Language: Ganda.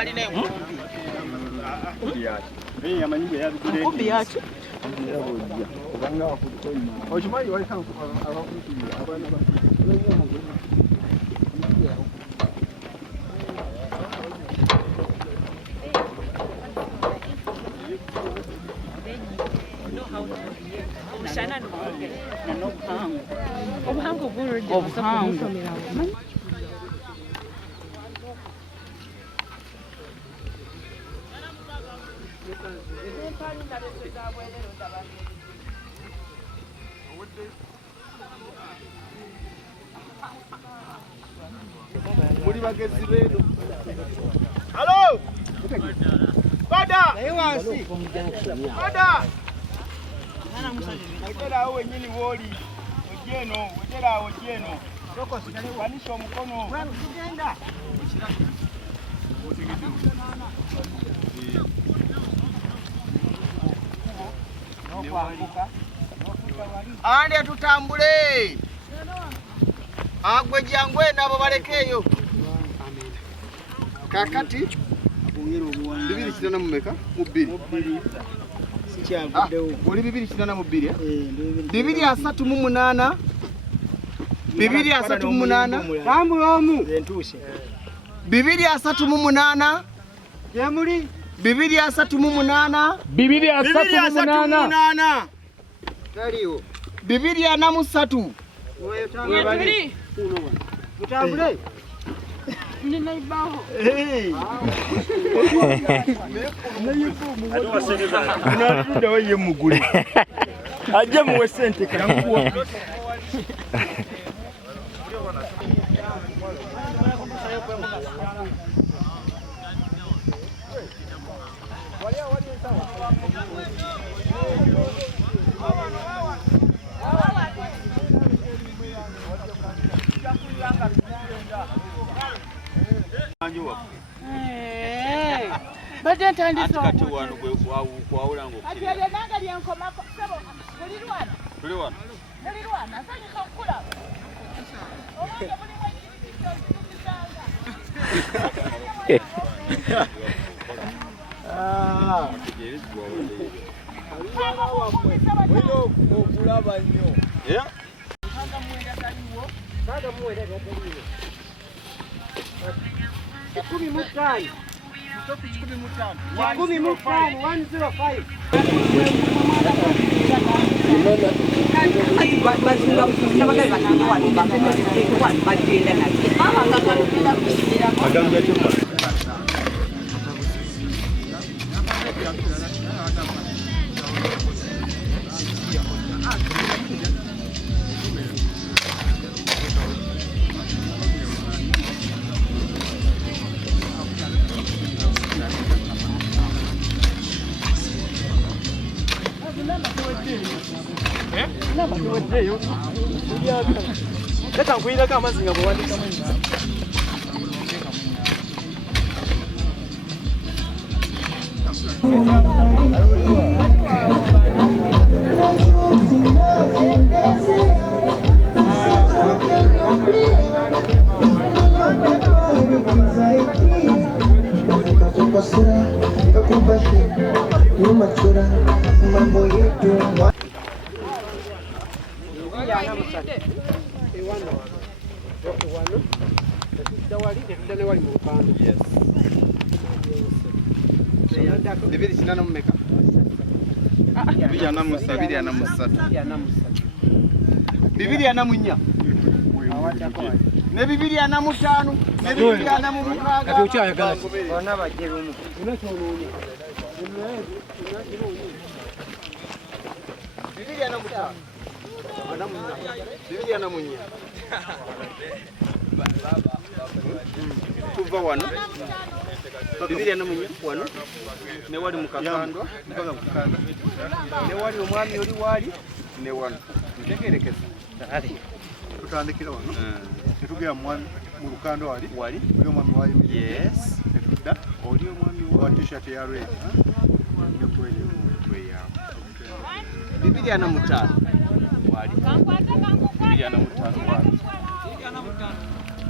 balina enkumbi. Enkumbi yaki? Okimanyi wali abakubiira abaana muri bagezi beno. Halo! Bada! Bada! Wetera wenyini woli. Ojeno, wetera ojeno. Wanisha mkono. Tugenda. Andi tutambule. Agwe jangwe nabo balekeyo. Kakati bibiri kitana mumeka mubiri. Oli bibiri kitana mubiri eh? Bibiri asatu mu munana. Bibiri asatu mu munana. Tambula omu. Entushe. Bibiri asatu mu munana. Yemuli. Bibiri asatu mu munana. Bibiri asatu mu munana. Kaliyo. Bibiri ana musatu. Webali. Mutambule. Nina ibaho. Unatuda wewe muguli. Aje muwe sente kanguwa. Bade ntandisa kati wano gwe kwawula ngo ati ya nanga lyankoma sebo kulirwana kulirwana asanyika okula obanga buli mwekirizo tukisanga okulaba nnyo Kumi mutano 105. Leka nkuirako amazzi nga bwewandikamu ennyo. Bibiri kinana mumeka? Bibiri ana musatu. Bibiri ana munya. Ne bibiri ana mutano, ne bibiri ana mu mukaaga. Kati okyayagala bonna bajje lumu. Bibiri ana mutano. Bibiri ana munya. Tuva wano. Bibiri ana munya wano. Ne wali mukakandwa, mpaka kukanda. Ne wali omwami oli wali ne wano. Ntegerekeza. Ali. Tutandikira wano. Netugera mwami mu lukando wali. Oli omwami wali. Yes. Netudda oli omwami wa t-shirt ya red. Bibiri ana mutano wali. Bibiri ana mutano wali.